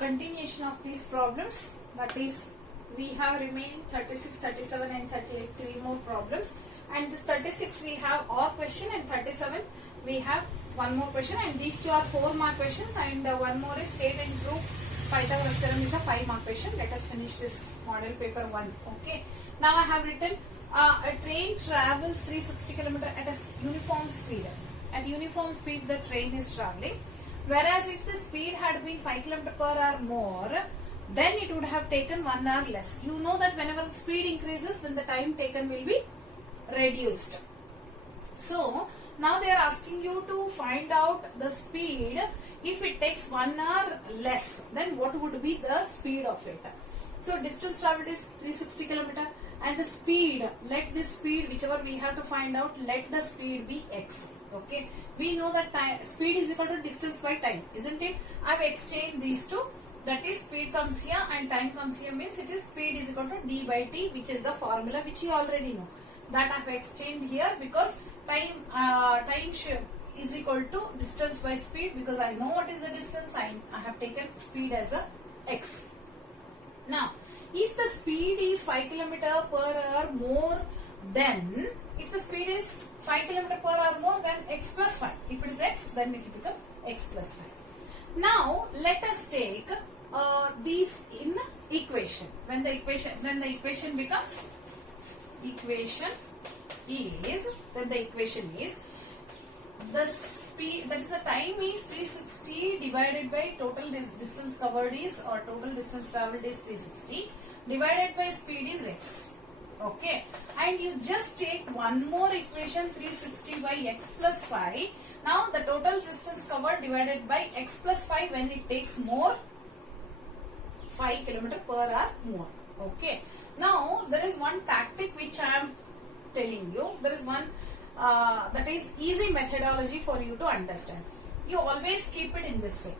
continuation of these problems. That is, we have remaining 36, 37 and 38, 3 more problems, and this 36 we have or question, and 37 we have one more question, and these two are 4-mark questions, and one more is state and prove Pythagoras theorem is a 5-mark question. Let us finish this model paper 1. Okay. Now I have written a train travels 360 km at a uniform speed. At uniform speed the train is traveling. Whereas if the speed had been 5 km per hour more, then it would have taken 1 hour less. You know that whenever the speed increases, then the time taken will be reduced. So now they are asking you to find out the speed. If it takes 1 hour less, then what would be the speed of it? So distance traveled is 360 km, and the speed, let this speed, whichever we have to find out, let the speed be x. Okay, we know that time, speed is equal to distance by time, isn't it? I have exchanged these two. That is, speed comes here and time comes here, means it is speed is equal to d by t, which is the formula which you already know. That I have exchanged here because time is equal to distance by speed, because I know what is the distance. I have taken speed as a x. Now, if the speed is 5 km per hour more, then if the speed is 5 km per hour more, then x plus 5. If it is x, then it will become x plus 5. Now let us take these in equation. When the equation becomes the speed, that is the time is 360 divided by total distance covered is, or total distance traveled is 360 divided by speed is x. Okay, and you just take one more equation, 360 by x plus 5. Now the total distance covered divided by x plus 5 when it takes more, 5 km per hour more. Okay, now there is one tactic which I am telling you. There is one that is easy methodology for you to understand. You always keep it in this way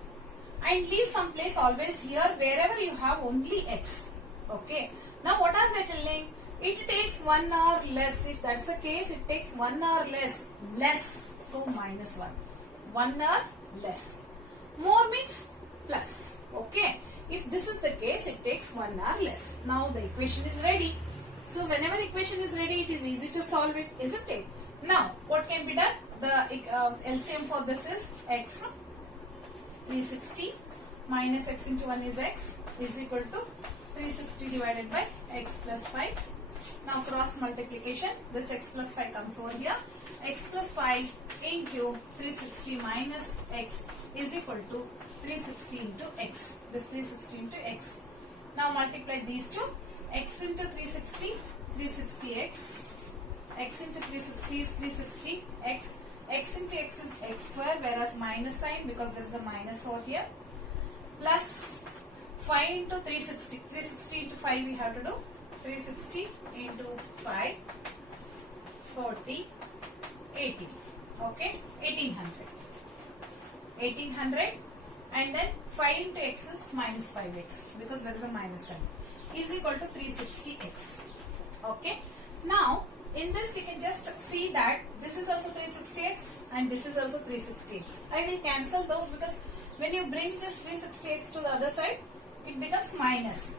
and leave some place always here wherever you have only x. Okay, now what are they telling? It takes 1 hour less. If that's the case, it takes 1 hour less, so minus 1. 1 hour less. More means plus. Okay. If this is the case, it takes 1 hour less. Now the equation is ready. So whenever equation is ready, it is easy to solve it, isn't it? Now what can be done? The LCM for this is x 360 minus x into 1 is x is equal to 360 divided by x plus 5. Now cross multiplication, this x plus 5 comes over here. X plus 5 into 360 minus x is equal to 360 into x. This 360 into x. Now multiply these two. X into 360, 360x. X into 360 is 360x. X into x is x square, whereas minus sign, because there is a minus over here. Plus 5 into 360. 360 into 5 we have to do. 360 into 5, 40, 80. Okay, 1800. 1800, and then 5 into x is minus 5x, because there is a minus sign, is equal to 360x. Okay, now in this you can just see that this is also 360x and this is also 360x. I will cancel those, because when you bring this 360x to the other side, it becomes minus.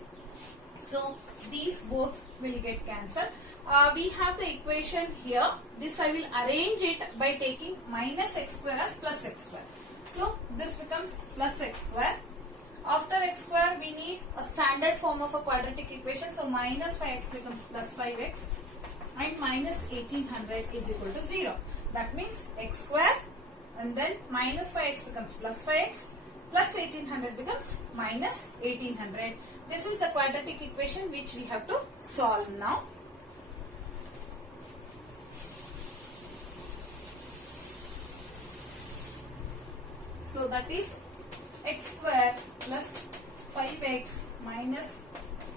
So these both will get cancelled. We have the equation here. This I will arrange it by taking minus x square as plus x square. So this becomes plus x square. After x square we need a standard form of a quadratic equation. So minus 5x becomes plus 5x and minus 1800 is equal to 0. That means x square and then minus 5x becomes plus 5x. Plus 1800 becomes minus 1800. This is the quadratic equation which we have to solve now. So that is x square plus 5x minus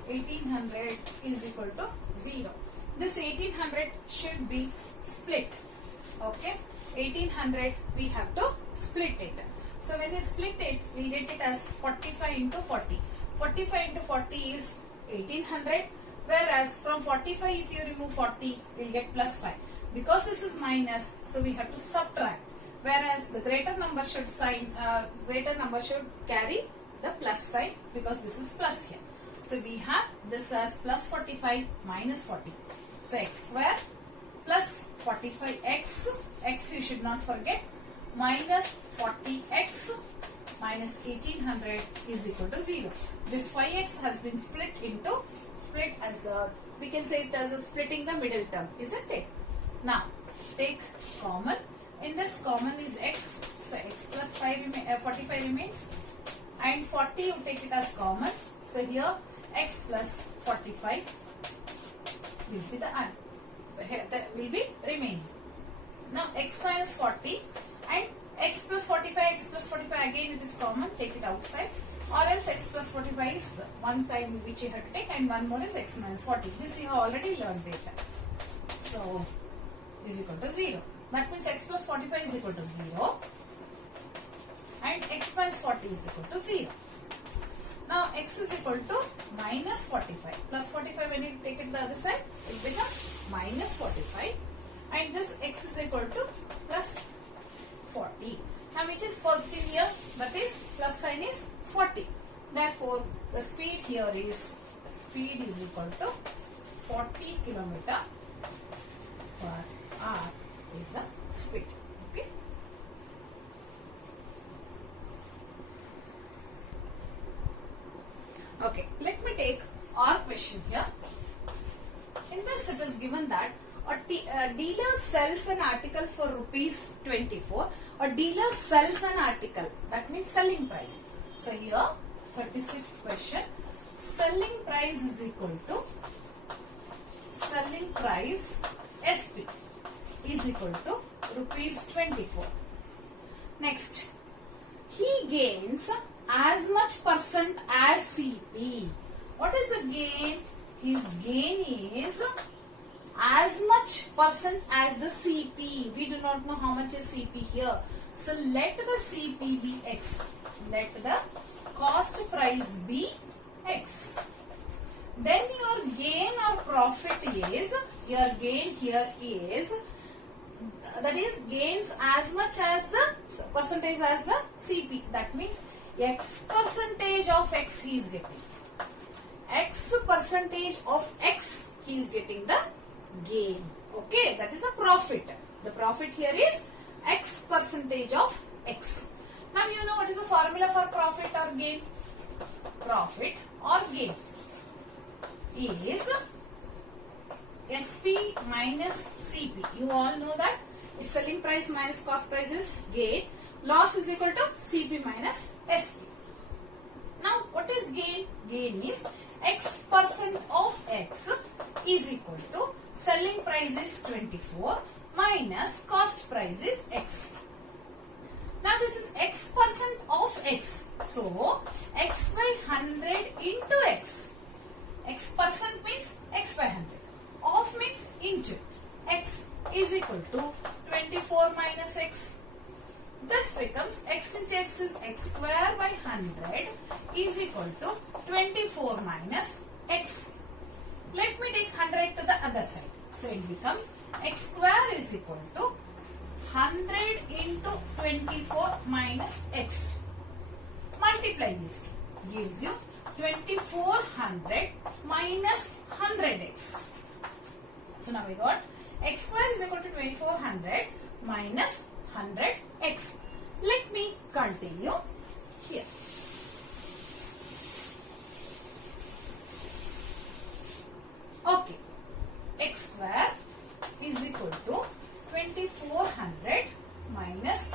1800 is equal to 0. This 1800 should be split. Okay, 1800 we have to split it. So when we split it, we get it as 45 into 40. 45 into 40 is 1800. Whereas from 45, if you remove 40, we'll get plus 5. Because this is minus, so we have to subtract. Whereas the greater number should carry the plus sign because this is plus here. So we have this as plus 45 minus 40. So x square plus 45x, x you should not forget, minus 40x minus 1800 is equal to 0. This 5x has been split as a, we can say it as a splitting the middle term, isn't it? Now take common. In this common is x, so x plus 45 remains, and 40 you take it as common. So here x plus 45 will be the that will be remaining. Now x minus 40 and x plus 45, x plus 45 again it is common, take it outside, or else x plus 45 is one time which you have to take, and one more is x minus 40. This you have already learned later. So is equal to 0. That means x plus 45 is equal to 0 and x minus 40 is equal to 0. Now x is equal to minus 45. Plus 45 when you take it the other side, it becomes minus 45, and this x is equal to plus 40. Now which is positive here? That is plus sign is 40. Therefore the speed here is equal to 40 kilometer per hour is the speed. Okay. Okay, let me take our question here. In this it is given that a dealer sells an article for rupees 24. A dealer sells an article, that means selling price. So here 36th question, selling price is equal to selling price SP is equal to rupees 24. Next, he gains as much percent as CP. What is the gain? His gain is as much percent as the CP. We do not know how much is CP here. So let the CP be X. Let the cost price be X. Then your gain or profit is, your gain here is, that is gains as much as the percentage as the CP. That means X percentage of X he is getting. X percentage of X he is getting the gain. Okay, that is the profit. The profit here is X percentage of X. Now you know what is the formula for profit or gain? Profit or gain is SP minus CP. You all know that it's selling price minus cost price is gain. Loss is equal to CP minus SP. Now what is gain? Gain is X percent of X is equal to selling price is 24 minus cost price is X. Now this is X percent of X. So X by 100 into X. X percent means X by 100. Of means into. X is equal to 24 minus X. This becomes X into X is X square by 100 is equal to 24 minus X. Let me take 100 to the other side. So it becomes X square is equal to 100 into 24 minus X. Multiply these two. Gives you 2400 minus 100X. So now we got X square is equal to 2400 minus 100X. Let me continue here. Okay. X square is equal to 2400 minus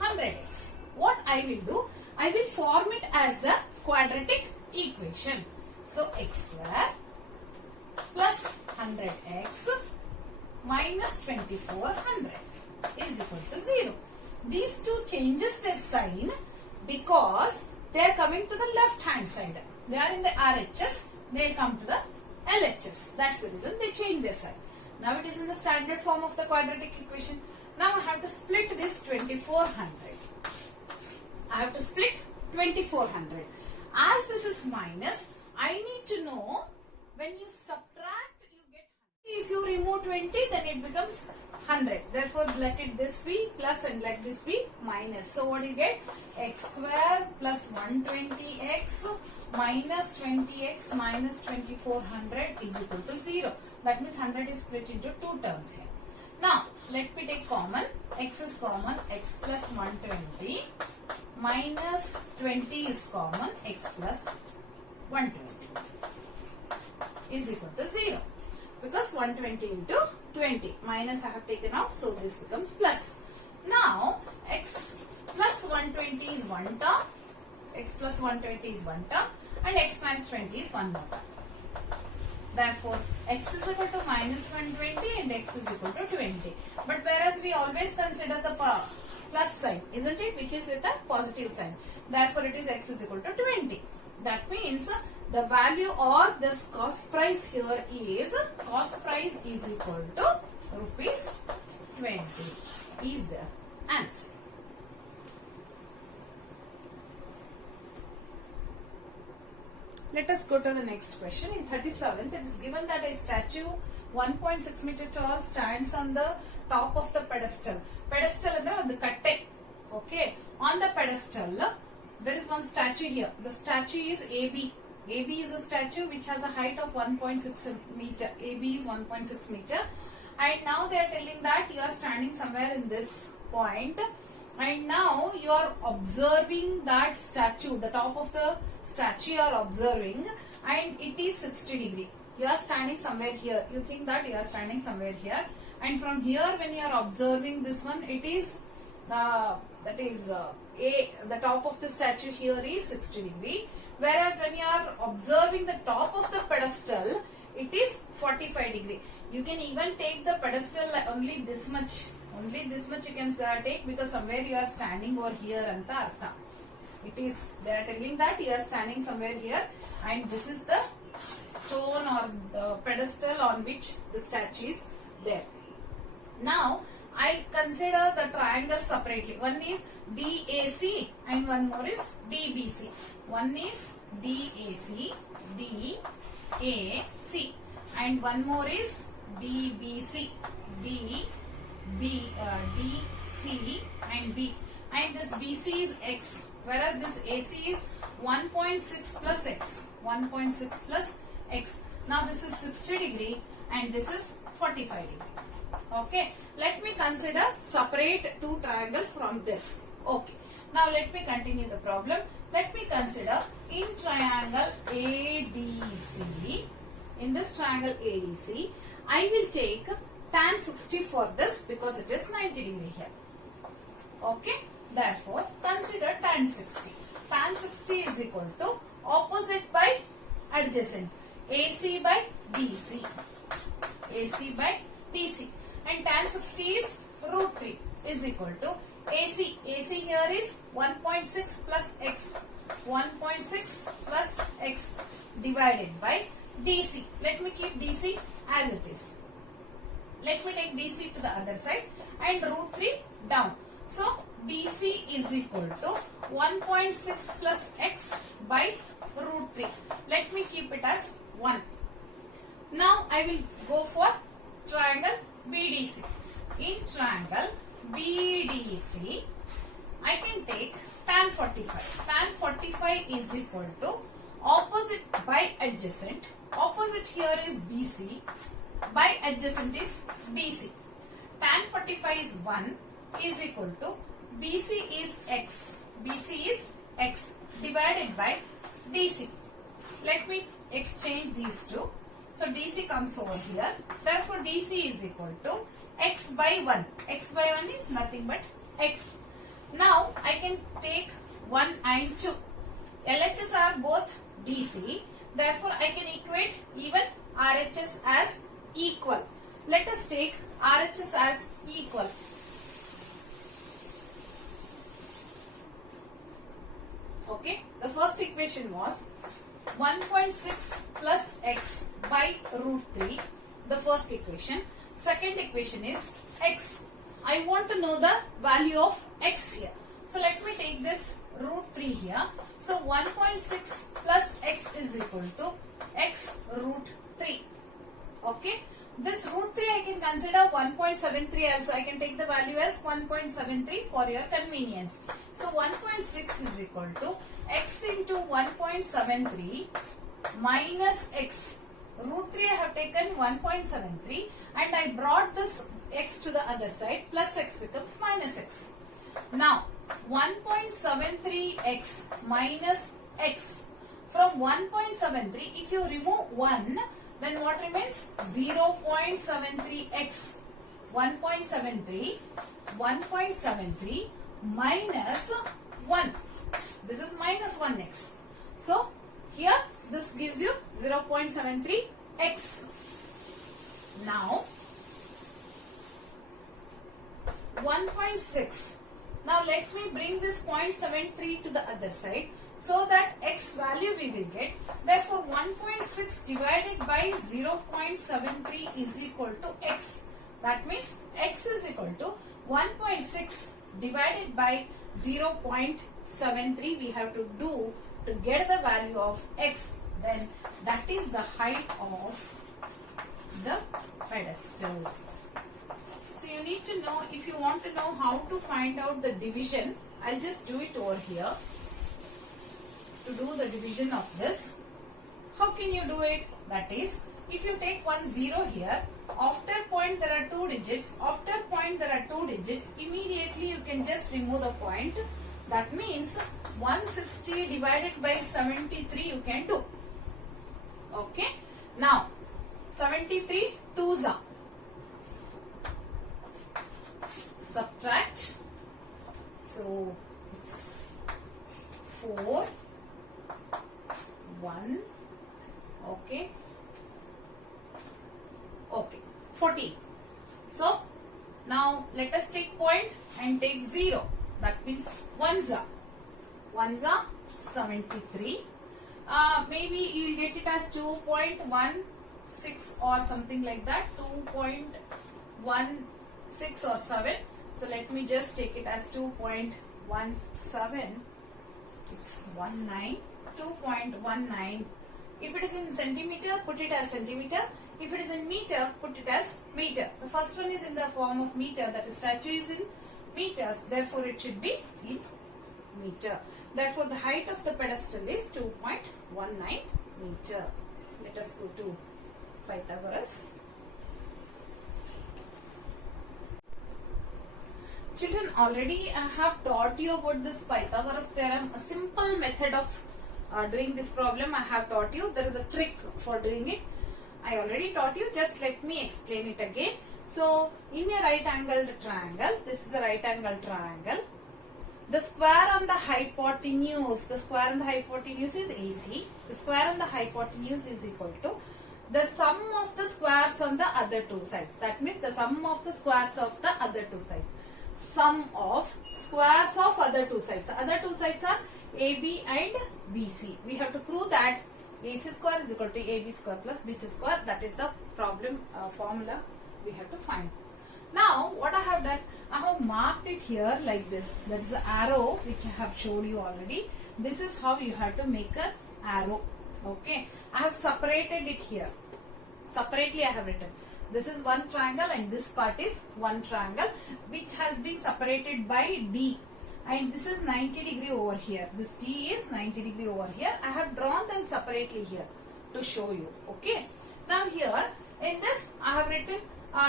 100x. What I will do? I will form it as a quadratic equation. So x square plus 100x minus 2400 is equal to 0. These two changes their sign because they are coming to the left hand side. They are in the RHS. They will come to the LHS. That's the reason they change their sign. Now it is in the standard form of the quadratic equation. Now I have to split this 2400. I have to split 2400. As this is minus, I need to know when you subtract If you remove 20, then it becomes 100. Therefore, let it this be plus and let this be minus. So, what do you get? X square plus 120x minus 20x minus 2400 is equal to 0. That means 100 is split into two terms here. Now, let me take common. X is common. X plus 120 minus 20 is common. X plus 120 is equal to 0. Because 120 into 20 minus I have taken out, so this becomes plus. Now x plus 120 is one term, x plus 120 is one term, and x minus 20 is one more term. Therefore, x is equal to minus 120 and x is equal to 20. But whereas we always consider the plus sign, isn't it, which is with a positive sign. Therefore, it is x is equal to 20. That means the value or this cost price here is, cost price is equal to rupees 20 is the answer. Let us go to the next question. In 37th, it is given that a statue 1.6 meter tall stands on the top of the pedestal. Pedestal andre on the katte. Okay. On the pedestal, there is one statue here. The statue is AB. AB is a statue which has a height of 1.6 meter. AB is 1.6 meter. And now they are telling that you are standing somewhere in this point. And now you are observing that statue. The top of the statue you are observing. And it is 60 degree. You are standing somewhere here. You think that you are standing somewhere here. And from here when you are observing this one, it is the top of the statue here is 60 degree. Whereas when you are observing the top of the pedestal, it is 45 degree. You can even take the pedestal only this much. Only this much you can take, because somewhere you are standing over here anta artha. It is, they are telling that you are standing somewhere here, and this is the stone or the pedestal on which the statue is there. Now, I consider the triangle separately. One is DAC and one more is DBC. One is DAC, DAC, and one more is DBC, DC and B. And this BC is X, whereas this AC is 1.6 plus X. 1.6 plus X. Now this is 60 degree and this is 45 degree. Okay. Let me consider separate two triangles from this. Okay. Now let me continue the problem. Let me consider in triangle ADC. In this triangle ADC, I will take tan 60 for this because it is 90 degree here. Okay. Therefore, consider tan 60. Tan 60 is equal to opposite by adjacent. AC by DC. AC by DC. And tan 60 is root 3 is equal to AC. AC here is 1.6 plus X. 1.6 plus X divided by DC. Let me keep DC as it is. Let me take DC to the other side and root 3 down. So, DC is equal to 1.6 plus X by root 3. Let me keep it as 1. Now, I will go for triangle BDC. In triangle BDC, I can take tan 45. Tan 45 is equal to opposite by adjacent. Opposite here is BC. By adjacent is DC. Tan 45 is 1 is equal to BC is X. BC is X divided by DC. Let me exchange these two. So DC comes over here. Therefore DC is equal to X by 1. X by 1 is nothing but X. Now I can take 1 and 2. LHS are both DC. Therefore I can equate even RHS as equal. Let us take RHS as equal. Okay. The first equation was 1.6 plus X by root 3. The first equation. Second equation is X. I want to know the value of X here. So let me take this root 3 here. So 1.6 plus X is equal to X root 3. Okay. This root 3 I can consider 1.73 also. I can take the value as 1.73 for your convenience. So 1.6 is equal to x into 1.73 minus x. Root 3 I have taken 1.73 and I brought this x to the other side, plus x becomes minus x. Now 1.73x minus x. From 1.73, if you remove 1, then what remains? 0.73x. 1.73 minus 1. This is minus 1x. So here this gives you 0.73x. Now 1.6. Now let me bring this 0.73 to the other side, so that x value we will get. Therefore 1.6 divided by 0.73 is equal to x. That means x is equal to 1.6 divided by 0.73 we have to do to get the value of x. Then that is the height of the pedestal. So you need to know, if you want to know how to find out the division, I'll just do it over here. To do the division of this, how can you do it? That is, if you take 1 0 here, after point there are 2 digits, after point there are 2 digits, immediately you can just remove the point. That means 160 divided by 73 you can do. Okay. Now 73 2s are. Subtract. So it's 4 1. Okay. Okay. 14. So now let us take point and take 0. That means 1s are 73. Maybe you will get it as 2.16 or something like that. 2.16 or 7. So let me just take it as 2.17. It's 19. 2.19. If it is in centimeter, put it as centimeter. If it is in meter, put it as meter. The first one is in the form of meter, that is statue is in meters, therefore it should be in meter. Therefore the height of the pedestal is 2.19 meter. Let us go to Pythagoras. Children, already I have taught you about this Pythagoras theorem, a simple method of doing this problem. I have taught you. There is a trick for doing it. I already taught you. Just let me explain it again. So, in a right angled triangle, this is a right angled triangle. The square on the hypotenuse, is AC. The square on the hypotenuse is equal to the sum of the squares on the other two sides. That means the sum of the squares of the other two sides. Sum of squares of other two sides. Other two sides are AB and BC. We have to prove that AC square is equal to AB square plus BC square. That is the problem formula we have to find. Now what I have done, I have marked it here like this. That is the arrow which I have showed you already. This is how you have to make an arrow. Okay. I have separated it here. Separately I have written. This is one triangle and this part is one triangle which has been separated by D. And this is 90 degree over here. This D is 90 degree over here. I have drawn them separately here to show you. Okay. Now here in this I have written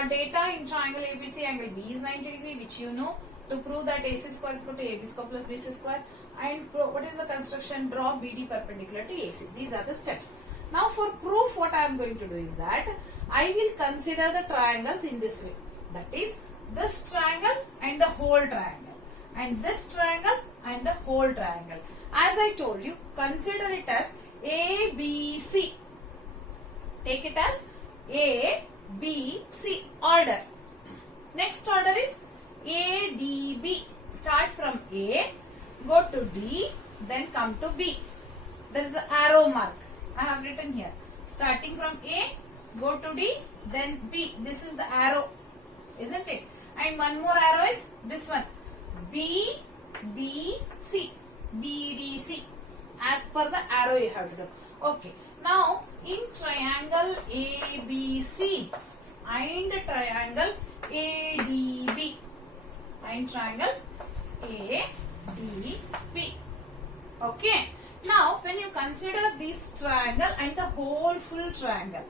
data in triangle ABC, angle B is 90 degree, which you know. To prove that AC square is equal to AB square plus BC square. And what is the construction? Draw BD perpendicular to AC. These are the steps. Now for proof, what I am going to do is that I will consider the triangles in this way. That is this triangle and the whole triangle. And this triangle and the whole triangle. As I told you, consider it as ABC. Take it as A, B, C order. Next order is ADB. Start from A, go to D, then come to B. There is an arrow mark. I have written here. Starting from A, go to D, then B. This is the arrow, isn't it? And one more arrow is this one. B, D, C. B, D, C. As per the arrow you have to do. Okay. Now, in triangle ABC, and triangle ADB. And triangle ADB. Okay. Now, when you consider this triangle and the whole full triangle,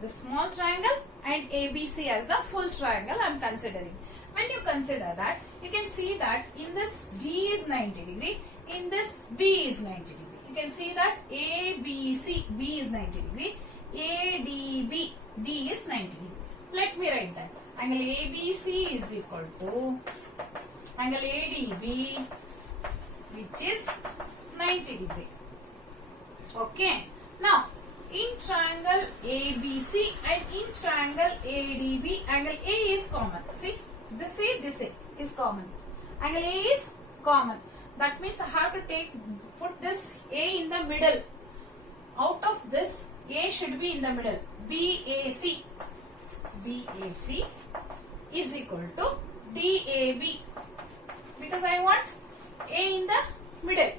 the small triangle and ABC as the full triangle I am considering. When you consider that, you can see that in this D is 90 degree, in this B is 90 degree. You can see that ABC, B is 90 degree, ADB, D is 90 degree. Let me write that. Angle ABC is equal to angle ADB, which is 90 degree. Okay. Now, in triangle ABC and in triangle ADB, angle A is common. See, this A is common. Angle A is common. That means I have to put this A in the middle. Out of this, A should be in the middle. BAC is equal to DAB, because I want A in the middle.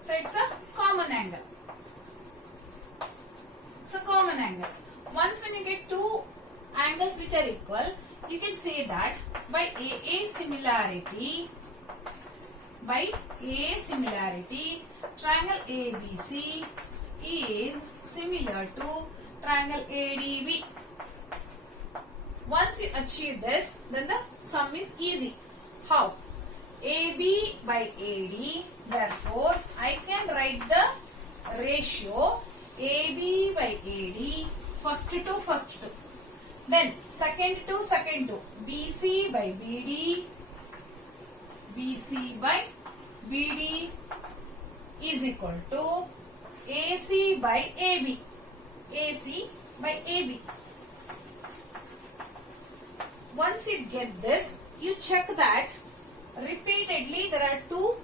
So it's a common angle. It's a common angle. Once when you get two angles which are equal, you can say that by AA similarity, triangle ABC is similar to triangle ADB. Once you achieve this, then the sum is easy. How? AB by AD, therefore I can write the ratio AB by AD, first to first to. Then second to second to, BC by BD, BC by BD is equal to AC by AB, AC by AB. Once you get this, you check that repeatedly there are two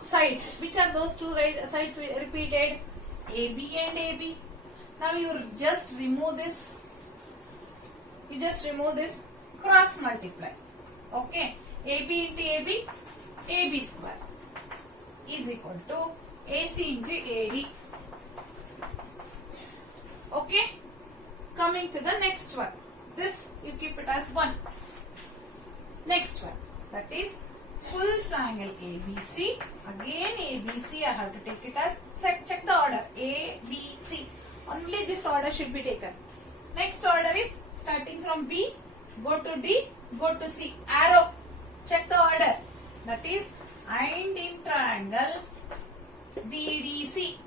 sides. Which are those two sides repeated? AB and AB. Now you just remove this. You just remove this, cross multiply. Okay. AB into AB, AB square is equal to AC into AD. Okay. Coming to the next one. This you keep it as 1. Next one, that is full triangle ABC. Again ABC I have to take it as, check the order, ABC. Only this order should be taken. Next order is starting from B, go to D, go to C. Arrow, check the order. That is, and in triangle BDC.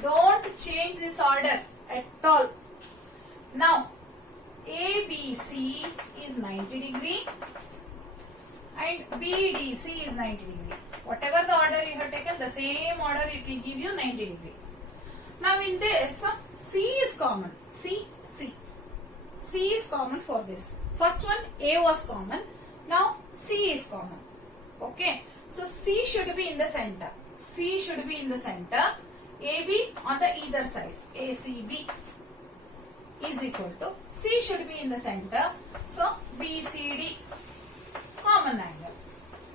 Don't change this order at all. Now, ABC is 90 degree and BDC is 90 degree. Whatever the order you have taken, the same order it will give you 90 degree. Now in this, C is common. C is common for this. First one A was common. Now C is common. Okay. So C should be in the center. C should be in the center. AB on the either side. ACB is equal to, C should be in the center. So BCD, common angle.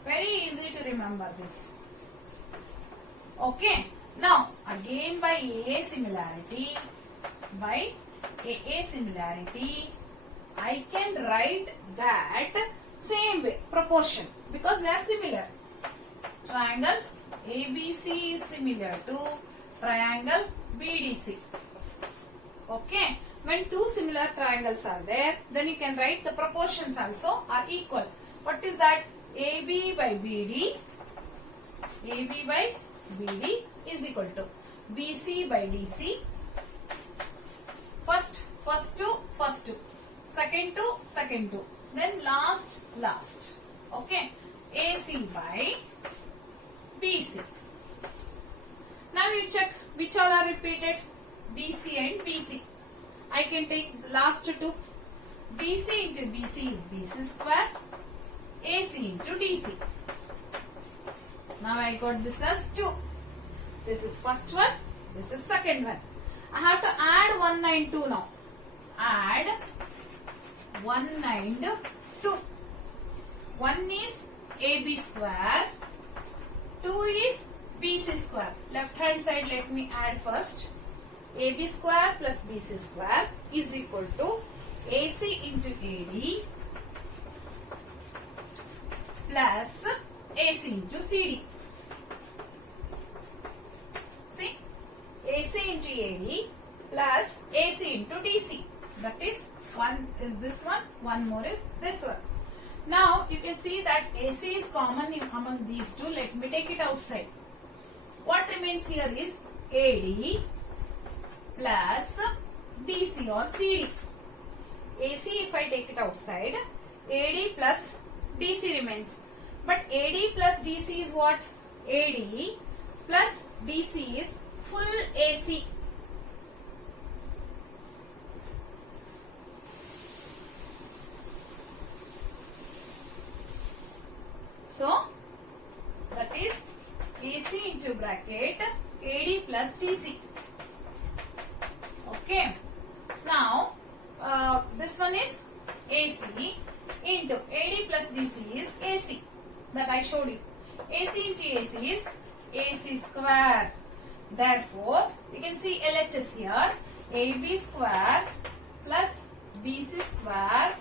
Very easy to remember this. Okay. Now again by AA similarity, I can write that same way, proportion, because they are similar. Triangle ABC is similar to triangle BDC. Okay. When two similar triangles are there, then you can write the proportions also are equal. What is that? AB by BD is equal to BC by DC. First to, second to, then last. Okay. AC by BC. Now you check which all are repeated. BC and BC. I can take last two. BC into BC is BC square. AC into DC. Now I got this as 2. This is first one. This is second one. I have to add 192 now. Add 192. 1 is AB square. 2 is BC square. Left hand side let me add first. AB square plus BC square is equal to AC into AD plus AC into CD. See, AC into AD plus AC into DC. That is, one is this one more is this one. Now you can see that AC is common among these two. Let me take it outside. What remains here is AD plus DC or CD. AC, if I take it outside, AD plus DC remains. But AD plus DC is what? AD plus DC is full AC. So, that is AC into bracket AD plus DC. Okay. Now, this one is AC into AD plus DC is AC. That I showed you. AC into AC is AC square. Therefore, you can see LHS here. AB square plus BC square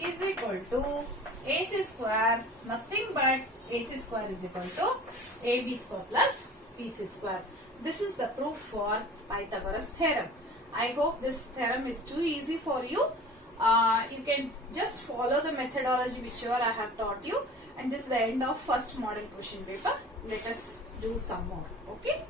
is equal to AC square, nothing but AC square is equal to AB square plus BC square. This is the proof for Pythagoras theorem. I hope this theorem is too easy for you. You can just follow the methodology whichever I have taught you. And this is the end of first model question paper. Let us do some more. Okay.